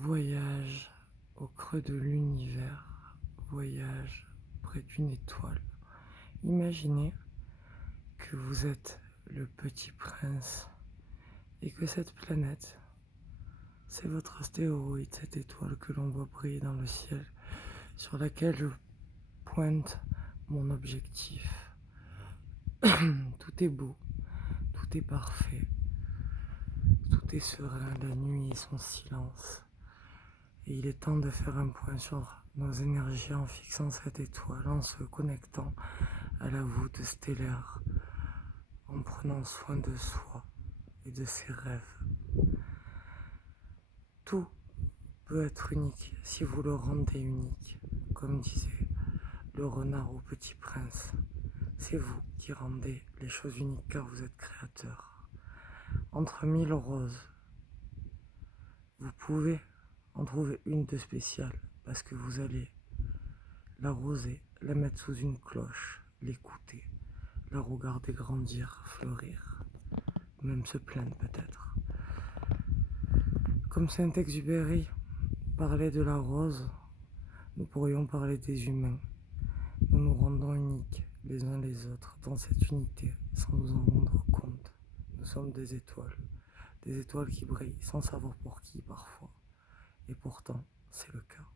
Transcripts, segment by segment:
Voyage au creux de l'univers, voyage près d'une étoile. Imaginez que vous êtes le petit prince et que cette planète, c'est votre astéroïde, cette étoile que l'on voit briller dans le ciel, sur laquelle je pointe mon objectif. Tout est beau, tout est parfait, tout est serein, la nuit et son silence. Et il est temps de faire un point sur nos énergies en fixant cette étoile, en se connectant à la voûte stellaire, en prenant soin de soi et de ses rêves. Tout peut être unique si vous le rendez unique, comme disait le renard au petit prince. C'est vous qui rendez les choses uniques car vous êtes créateur. Entre 1000 roses, vous pouvez en trouver une de spéciale parce que vous allez l'arroser, la mettre sous une cloche, l'écouter, la regarder grandir, fleurir, même se plaindre peut-être. Comme Saint-Exupéry parlait de la rose, nous pourrions parler des humains. Nous nous rendons uniques les uns les autres dans cette unité sans nous en rendre compte. Nous sommes des étoiles qui brillent sans savoir pour qui parfois. Et pourtant, c'est le cas.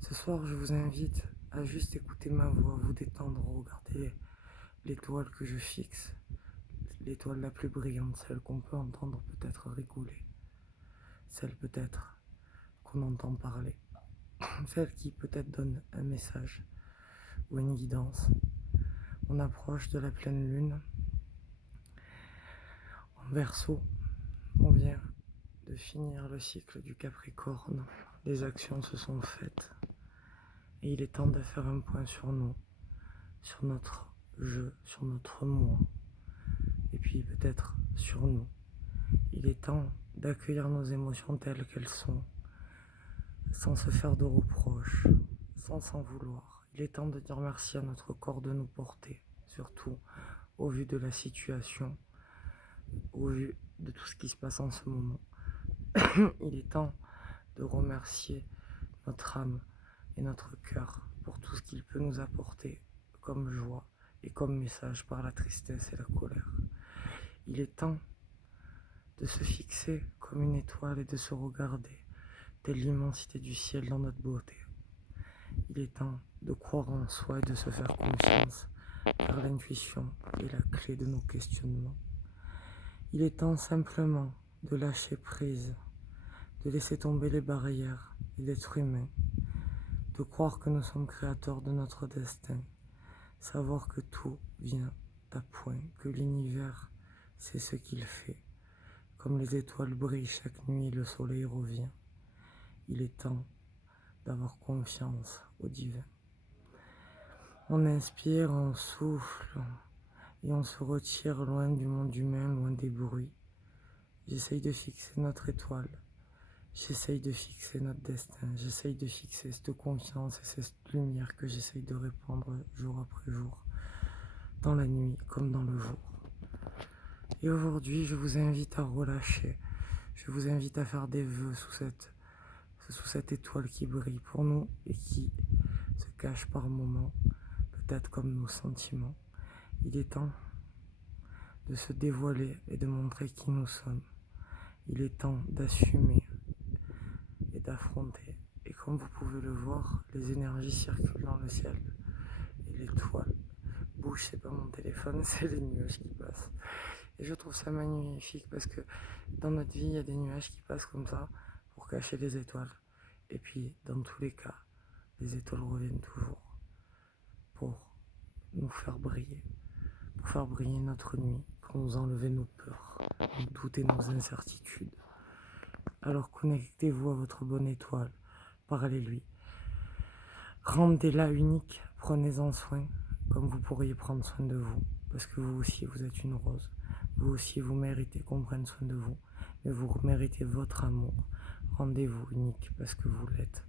Ce soir, je vous invite à juste écouter ma voix, vous détendre, regarder l'étoile que je fixe, l'étoile la plus brillante, celle qu'on peut entendre peut-être rigoler, celle peut-être qu'on entend parler, celle qui peut-être donne un message ou une guidance. On approche de la pleine lune. En Verseau, on vient de finir le cycle du Capricorne. Les actions se sont faites. Et il est temps de faire un point sur nous, sur notre jeu, sur notre moi, et puis peut-être sur nous. Il est temps d'accueillir nos émotions telles qu'elles sont, sans se faire de reproches, sans s'en vouloir. Il est temps de dire merci à notre corps de nous porter, surtout au vu de la situation, au vu de tout ce qui se passe en ce moment. Il est temps de remercier notre âme et notre cœur pour tout ce qu'il peut nous apporter comme joie et comme message par la tristesse et la colère. Il est temps de se fixer comme une étoile et de se regarder telle l'immensité du ciel dans notre beauté. Il est temps de croire en soi et de se faire confiance, car l'intuition est la clé de nos questionnements. Il est temps simplement de lâcher prise, de laisser tomber les barrières et d'être humain, de croire que nous sommes créateurs de notre destin, savoir que tout vient à point, que l'univers c'est ce qu'il fait, comme les étoiles brillent chaque nuit et le soleil revient. Il est temps d'avoir confiance au divin. On inspire, on souffle et on se retire loin du monde humain, loin des bruits. J'essaye de fixer notre étoile. J'essaye de fixer notre destin, j'essaye de fixer cette confiance et cette lumière que j'essaye de répandre jour après jour, dans la nuit comme dans le jour. Et aujourd'hui, je vous invite à relâcher, je vous invite à faire des vœux sous cette étoile qui brille pour nous et qui se cache par moments, peut-être comme nos sentiments. Il est temps de se dévoiler et de montrer qui nous sommes. Il est temps d'assumer et d'affronter. Et comme vous pouvez le voir, les énergies circulent dans le ciel. Et l'étoile bouge, c'est pas mon téléphone, c'est les nuages qui passent. Et je trouve ça magnifique parce que dans notre vie, il y a des nuages qui passent comme ça pour cacher les étoiles. Et puis, dans tous les cas, les étoiles reviennent toujours pour nous faire briller notre nuit, pour nous enlever nos peurs, nos doutes et nos incertitudes. Alors connectez-vous à votre bonne étoile, parlez-lui. Rendez-la unique, prenez-en soin, comme vous pourriez prendre soin de vous, parce que vous aussi, vous êtes une rose. Vous aussi, vous méritez qu'on prenne soin de vous, mais vous méritez votre amour. Rendez-vous unique, parce que vous l'êtes.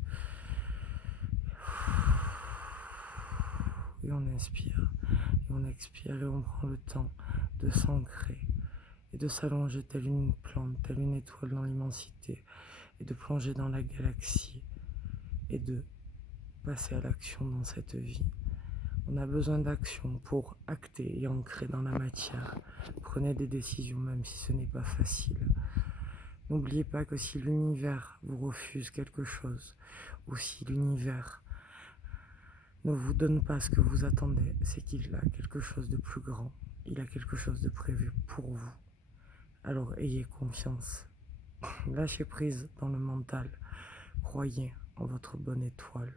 Et on inspire, et on expire, et on prend le temps de s'ancrer, et de s'allonger telle une plante, telle une étoile dans l'immensité, et de plonger dans la galaxie et de passer à l'action dans cette vie. On a besoin d'action pour acter et ancrer dans la matière. Prenez des décisions même si ce n'est pas facile. N'oubliez pas que si l'univers vous refuse quelque chose, ou si l'univers ne vous donne pas ce que vous attendez, c'est qu'il a quelque chose de plus grand. Il a quelque chose de prévu pour vous. Alors ayez confiance. Lâchez prise dans le mental. Croyez en votre bonne étoile.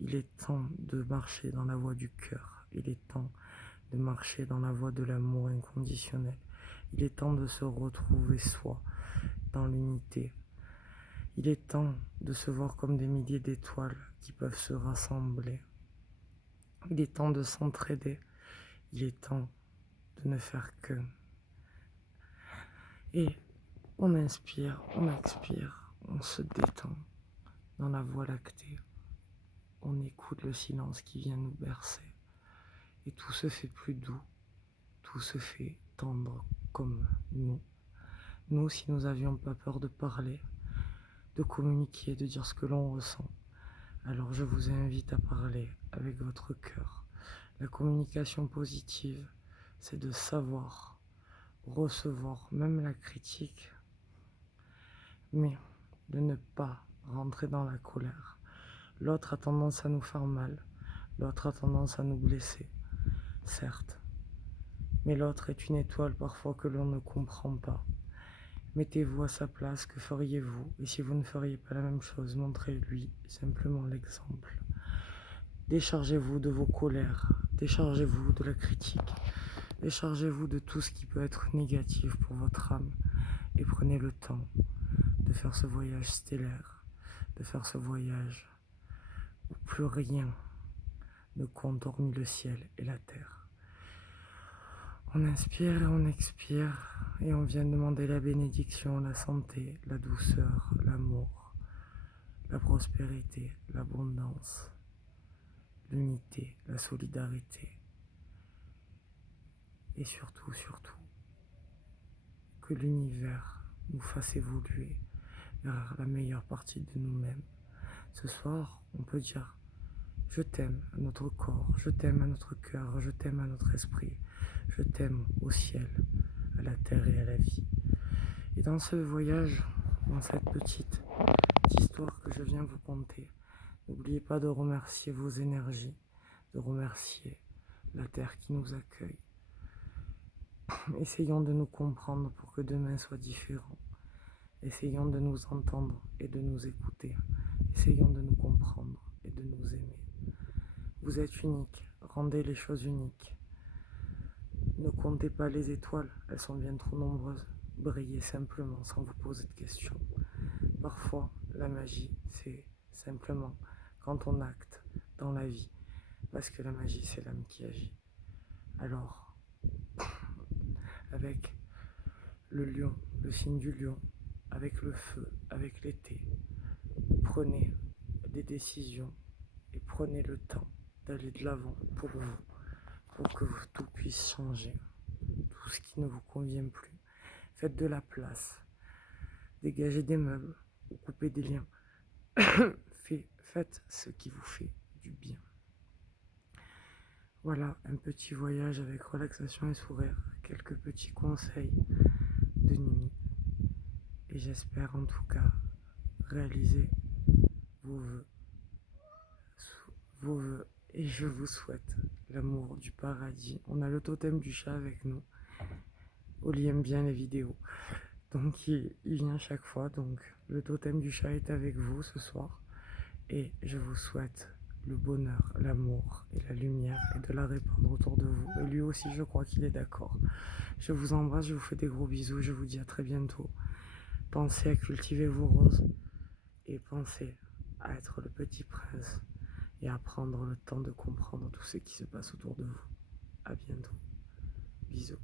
Il est temps de marcher dans la voie du cœur. Il est temps de marcher dans la voie de l'amour inconditionnel. Il est temps de se retrouver soi dans l'unité. Il est temps de se voir comme des milliers d'étoiles qui peuvent se rassembler. Il est temps de s'entraider. Il est temps de ne faire que. Et on inspire, on expire, on se détend dans la voie lactée. On écoute le silence qui vient nous bercer. Et tout se fait plus doux, tout se fait tendre comme nous. Nous, si nous n'avions pas peur de parler, de communiquer, de dire ce que l'on ressent, alors je vous invite à parler avec votre cœur. La communication positive, c'est de savoir recevoir même la critique, mais de ne pas rentrer dans la colère. L'autre a tendance à nous faire mal, l'autre a tendance à nous blesser, certes, mais l'autre est une étoile parfois que l'on ne comprend pas. Mettez-vous à sa place, que feriez-vous? Et si vous ne feriez pas la même chose, montrez-lui simplement l'exemple. Déchargez-vous de vos colères, déchargez-vous de la critique, déchargez-vous de tout ce qui peut être négatif pour votre âme et prenez le temps de faire ce voyage stellaire, de faire ce voyage où plus rien ne compte hormis le ciel et la terre. On inspire et on expire et on vient demander la bénédiction, la santé, la douceur, l'amour, la prospérité, l'abondance, l'unité, la solidarité et surtout, que l'univers nous fasse évoluer vers la meilleure partie de nous-mêmes. Ce soir, on peut dire je t'aime à notre corps, je t'aime à notre cœur, je t'aime à notre esprit, je t'aime au ciel, à la terre et à la vie. Et dans ce voyage, dans cette petite histoire que je viens vous conter, n'oubliez pas de remercier vos énergies, de remercier la terre qui nous accueille. Essayons de nous comprendre pour que demain soit différent. Essayons de nous entendre et de nous écouter. Essayons de nous comprendre et de nous aimer. Vous êtes unique, rendez les choses uniques. Ne comptez pas les étoiles, elles sont bien trop nombreuses. Brillez simplement sans vous poser de questions. Parfois, la magie, c'est simplement quand on acte dans la vie, parce que la magie, c'est l'âme qui agit. Alors, avec le lion, le signe du lion, avec le feu, avec l'été, prenez des décisions et prenez le temps d'aller de l'avant pour vous, pour que tout puisse changer, tout ce qui ne vous convient plus. Faites de la place, dégagez des meubles ou coupez des liens. Faites ce qui vous fait du bien. Voilà, un petit voyage avec relaxation et sourire, quelques petits conseils de nuit. Et j'espère en tout cas réaliser vos vœux. Et je vous souhaite l'amour du paradis. On a le totem du chat avec nous. Oli aime bien les vidéos. Donc il vient chaque fois. Donc le totem du chat est avec vous ce soir. Et je vous souhaite le bonheur, l'amour et la lumière et de la répandre autour de vous. Et lui aussi, je crois qu'il est d'accord. Je vous embrasse, je vous fais des gros bisous. Je vous dis à très bientôt. Pensez à cultiver vos roses et pensez à être le petit prince et à prendre le temps de comprendre tout ce qui se passe autour de vous. À bientôt. Bisous.